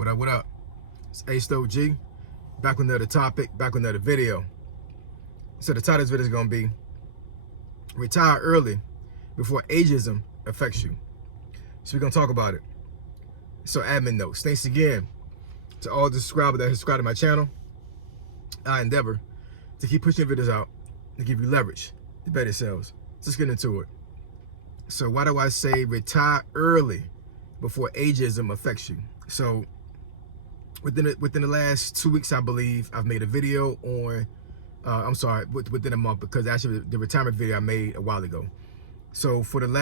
What up? It's Ageism, back with another topic, back with another video. So the title of this video is going to be Retire Early Before Ageism Affects You. So we're going to talk about it. So admin notes. Thanks again to all the subscribers that have subscribed to my channel. I endeavor to keep pushing videos out and give you leverage to better sales. Let's get into it. So why do I say retire early before ageism affects you? So within the last 2 weeks, I believe I've made a video on, within a month, because actually the retirement video I made a while ago. So within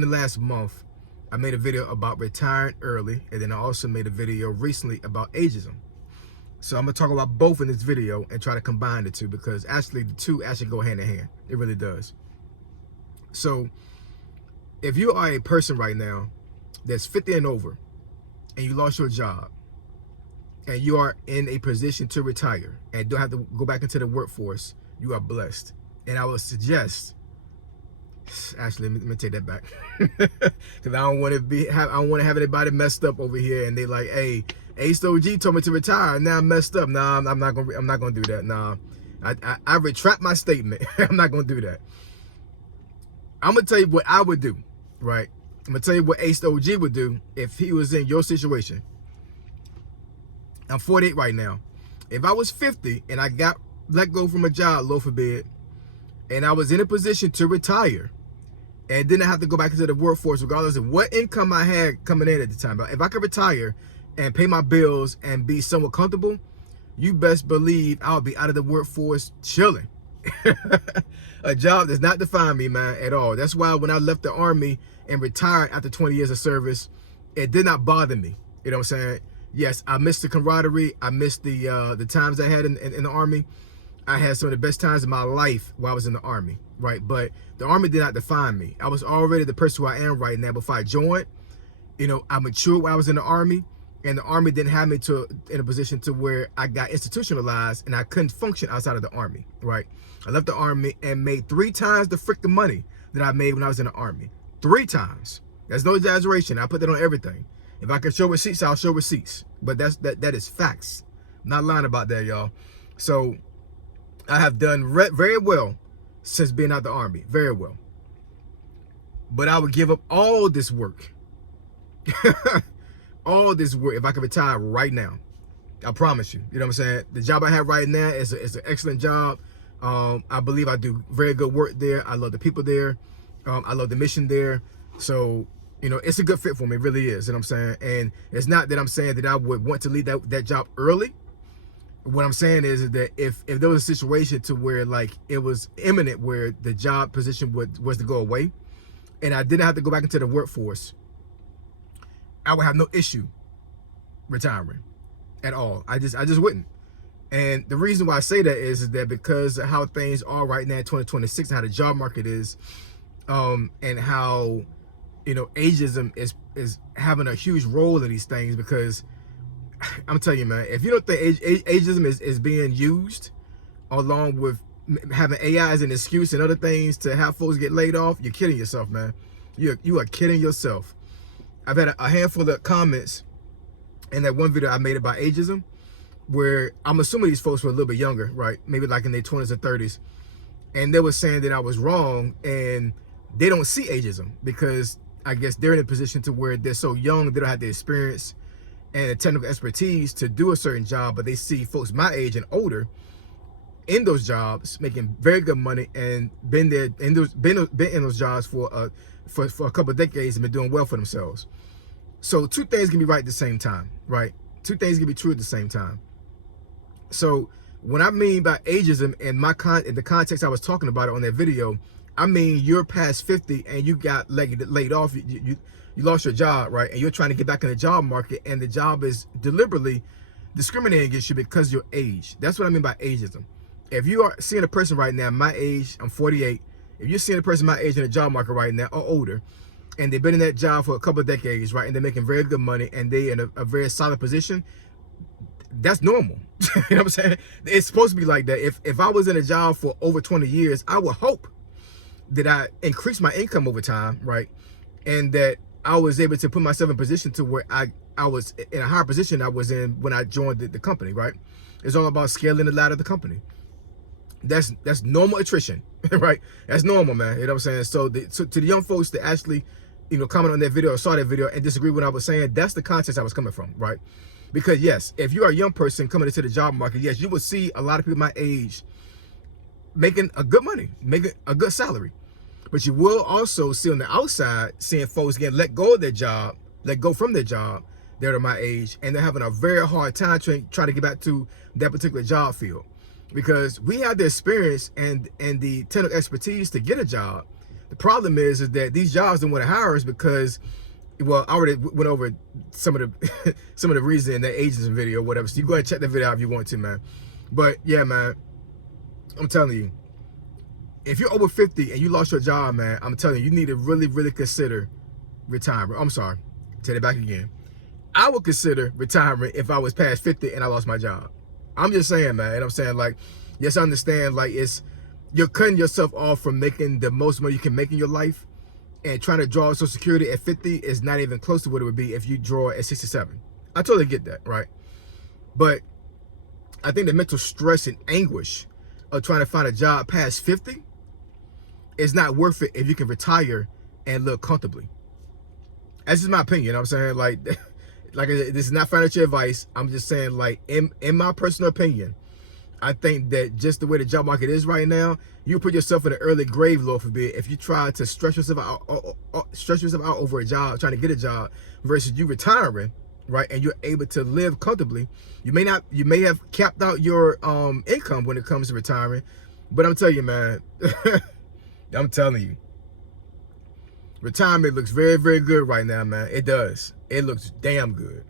the last month, I made a video about retiring early, and then I also made a video recently about ageism. So I'm gonna talk about both in this video and try to combine the two, because actually the two actually go hand in hand. It really does. So if you are a person right now that's 50 and over, and you lost your job, and you are in a position to retire and don't have to go back into the workforce, you are blessed. And I would suggest, actually, let me take that back, because I don't want to have anybody messed up over here and they like, hey, Ageism told me to retire, now I'm messed up. Nah, I'm not gonna do that. Nah, I retract my statement. I'm not gonna do that. I'm gonna tell you what I would do, right? I'm gonna tell you what Ageism would do if he was in your situation. I'm 48 right now. If I was 50 and I got let go from a job, Lord forbid, and I was in a position to retire and didn't have to go back into the workforce regardless of what income I had coming in at the time, but if I could retire and pay my bills and be somewhat comfortable, you best believe I'll be out of the workforce chilling. A job does not define me, man, at all. That's why when I left the Army and retired after 20 years of service, it did not bother me. You know what I'm saying? Yes, I missed the camaraderie. I missed the times I had in the Army. I had some of the best times in my life while I was in the Army, right? But the Army did not define me. I was already the person who I am right now before I joined. You know, I matured while I was in the Army, and the Army didn't have me in a position to where I got institutionalized and I couldn't function outside of the Army, right? I left the Army and made 3 times the freaking money that I made when I was in the Army. 3 times. That's no exaggeration. I put that on everything. If I can show receipts, I'll show receipts. But that is facts. I'm not lying about that, y'all. So I have done very well since being out the Army. Very well. But I would give up all this work. All this work if I could retire right now. I promise you. You know what I'm saying? The job I have right now is an excellent job. I believe I do very good work there. I love the people there. I love the mission there. So, you know, it's a good fit for me. It really is. You know what I'm saying? And it's not that I'm saying that I would want to leave that job early. What I'm saying is that if there was a situation to where like it was imminent where the job position was to go away and I didn't have to go back into the workforce, I would have no issue retiring at all. I just wouldn't. And the reason why I say that is that because of how things are right now in 2026, how the job market is, and how, you know, ageism is having a huge role in these things. Because I'm telling you, man, if you don't think ageism is being used along with having AI as an excuse and other things to have folks get laid off, you're kidding yourself, man. You are kidding yourself. I've had a handful of comments in that one video I made about ageism, where I'm assuming these folks were a little bit younger, right? Maybe like in their 20s or 30s. And they were saying that I was wrong and they don't see ageism because I guess they're in a position to where they're so young, they don't have the experience and the technical expertise to do a certain job, but they see folks my age and older in those jobs making very good money and been in those jobs for a couple of decades and been doing well for themselves. So 2 things can be right at the same time, right? 2 things can be true at the same time. So when I mean by ageism in the context I was talking about it on that video, I mean you're past 50 and you got laid off, you lost your job, right? And you're trying to get back in the job market and the job is deliberately discriminating against you because of your age. That's what I mean by ageism. If you are seeing a person right now, my age, I'm 48, if you're seeing a person my age in the job market right now or older, and they've been in that job for a couple of decades, right, and they're making very good money and they in a very solid position, that's normal. You know what I'm saying? It's supposed to be like that. If I was in a job for over 20 years, I would hope that I increase my income over time, right? And that I was able to put myself in position to where I was in a higher position I was in when I joined the company, right? It's all about scaling the ladder of the company. That's normal attrition, right? That's normal, man. You know what I'm saying? So, to the young folks that actually, comment on that video or saw that video and disagree with what I was saying, that's the context I was coming from, right? Because yes, if you are a young person coming into the job market, yes, you will see a lot of people my age making a good money, making a good salary. But you will also see on the outside, seeing folks getting let go of their job, let go from their job, that are my age, and they're having a very hard time trying to get back to that particular job field. Because we have the experience and the technical expertise to get a job. The problem is that these jobs don't want to hire us because, well, I already went over some of the some of the reason in that ageism video or whatever. So you go ahead and check that video out if you want to, man. But yeah, man, I'm telling you, if you're over 50 and you lost your job, man, I'm telling you, you need to really, really consider retirement. I'm sorry, take it back again. I would consider retirement if I was past 50 and I lost my job. I'm just saying, man. And I'm saying, like, yes, I understand, like, you're cutting yourself off from making the most money you can make in your life, and trying to draw Social Security at 50 is not even close to what it would be if you draw at 67. I totally get that, right? But I think the mental stress and anguish of trying to find a job past 50 is not worth it if you can retire and live comfortably. That's just my opinion. You know what I'm saying? Like this is not financial advice. I'm just saying, like, in my personal opinion, I think that just the way the job market is right now, you put yourself in an early grave, Lord forbid, if you try to stress yourself out over a job, trying to get a job, versus you retiring, right, and you're able to live comfortably. You may have capped out your income when it comes to retiring, but I'm telling you, man, I'm telling you, retirement looks very, very good right now, man. It does. It looks damn good.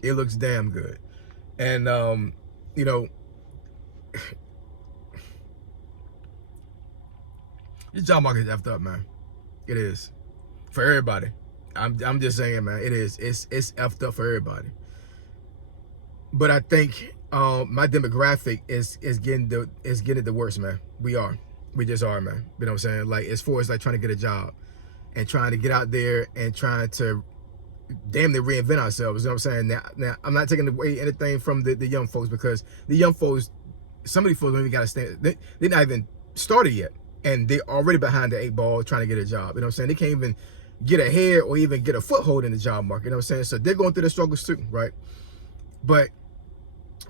It looks damn good. And, this job market is effed up, man. It is. For everybody. I'm just saying, man, it is. It's effed up for everybody. But I think my demographic is getting the worst, man. We just are, man. You know what I'm saying? Like, as far as like trying to get a job and trying to get out there and trying to damn near reinvent ourselves. You know what I'm saying? Now I'm not taking away anything from the young folks, because the young folks, some of these folks don't even got to stand. They're not even started yet, and they're already behind the 8 ball trying to get a job. You know what I'm saying? They can't even get ahead or even get a foothold in the job market. You know what I'm saying? So they're going through the struggles too, right? But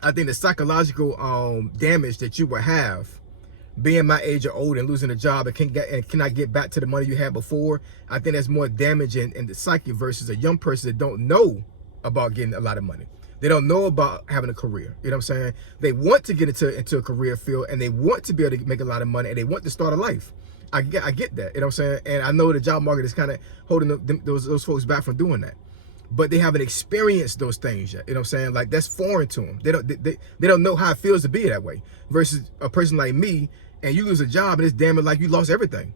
I think the psychological damage that you will have being my age or older and losing a job and cannot get back to the money you had before, I think that's more damaging in the psyche versus a young person that don't know about getting a lot of money. They don't know about having a career. You know what I'm saying? They want to get into a career field, and they want to be able to make a lot of money, and they want to start a life. I get that. You know what I'm saying? And I know the job market is kind of holding those folks back from doing that. But they haven't experienced those things yet. You know what I'm saying? Like, that's foreign to them. They don't know how it feels to be that way. Versus a person like me, and you lose a job, and it's damn it like you lost everything.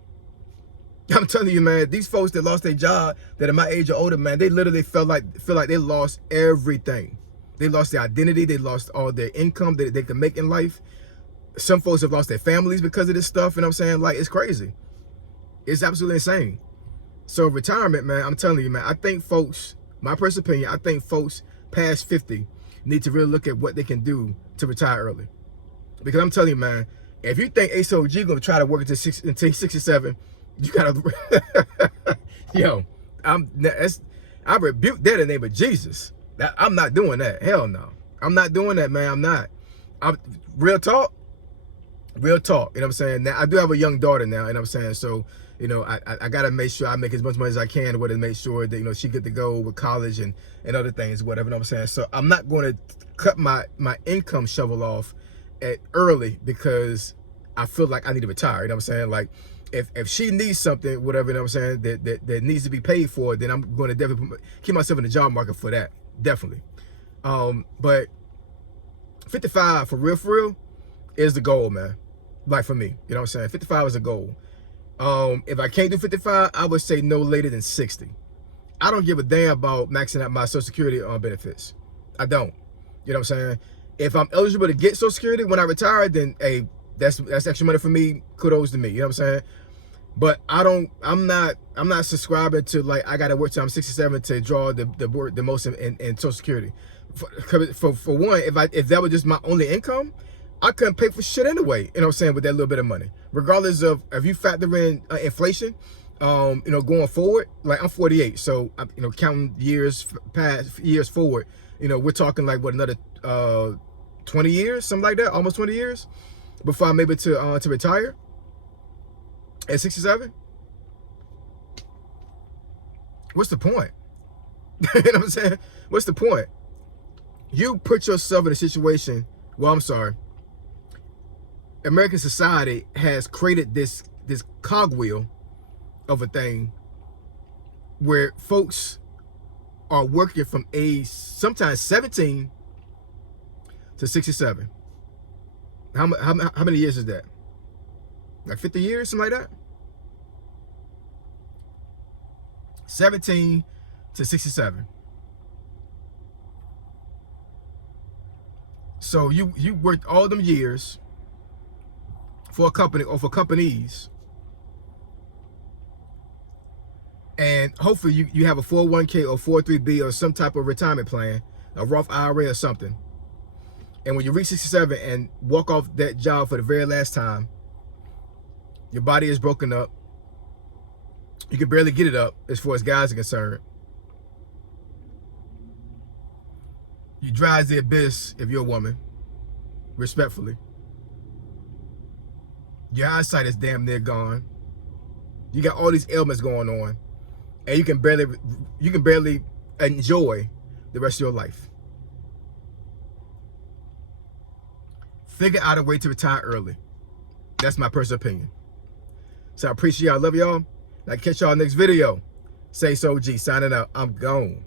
I'm telling you, man, these folks that lost their job, that are my age or older, man, they literally feel like they lost everything. They lost their identity. They lost all their income that they could make in life. Some folks have lost their families because of this stuff. You know what I'm saying? Like, it's crazy. It's absolutely insane. So retirement, man, I'm telling you, man, I think folks, my personal opinion, I think folks past 50 need to really look at what they can do to retire early. Because I'm telling you, man, if you think ASOG gonna try to work until 67, you gotta, yo, I rebuke that in the name of Jesus. I'm not doing that. Hell no. I'm not doing that, man. I'm not. Real talk. You know what I'm saying? Now, I do have a young daughter now, you know what I'm saying? So, I gotta make sure I make as much money as I can with it, to make sure that, she get to go with college and other things, whatever, you know what I'm saying? So I'm not gonna cut my income shovel off early because I feel like I need to retire, you know what I'm saying? Like, if she needs something, whatever, you know what I'm saying, that needs to be paid for, then I'm gonna definitely keep myself in the job market for that, definitely. But 55 for real is the goal, man. Like, for me, you know what I'm saying? 55 is a goal. If I can't do 55, I would say no later than 60. I don't give a damn about maxing out my Social Security benefits. I don't. You know what I'm saying? If I'm eligible to get Social Security when I retire, then hey, that's extra money for me. Kudos to me. You know what I'm saying? But I'm not subscribing to like I gotta work till I'm 67 to draw the most in Social Security. For one, if that was just my only income, I couldn't pay for shit anyway. You know what I'm saying, with that little bit of money, regardless of if you factor in inflation. You know, going forward, like I'm 48, so you know, counting years forward, you know, we're talking like what, another 20 years, something like that, almost 20 years before I'm able to retire at 67. What's the point? You know what I'm saying? What's the point? You put yourself in a situation. Well, I'm sorry. American society has created this cogwheel of a thing where folks are working from age sometimes 17 to 67. How many years is that? Like 50 years, something like that? 17 to 67. So you worked all them years for a company or for companies, and hopefully you have a 401k or 403b or some type of retirement plan, a Roth IRA or something. And when you reach 67 and walk off that job for the very last time, your body is broken up. You can barely get it up as far as guys are concerned. You drive the abyss if you're a woman, respectfully. Your eyesight is damn near gone. You got all these ailments going on, and you can barely enjoy the rest of your life. Figure out a way to retire early. That's my personal opinion. So I appreciate y'all. I love y'all. I'll catch y'all next video. Say so G, signing out. I'm gone.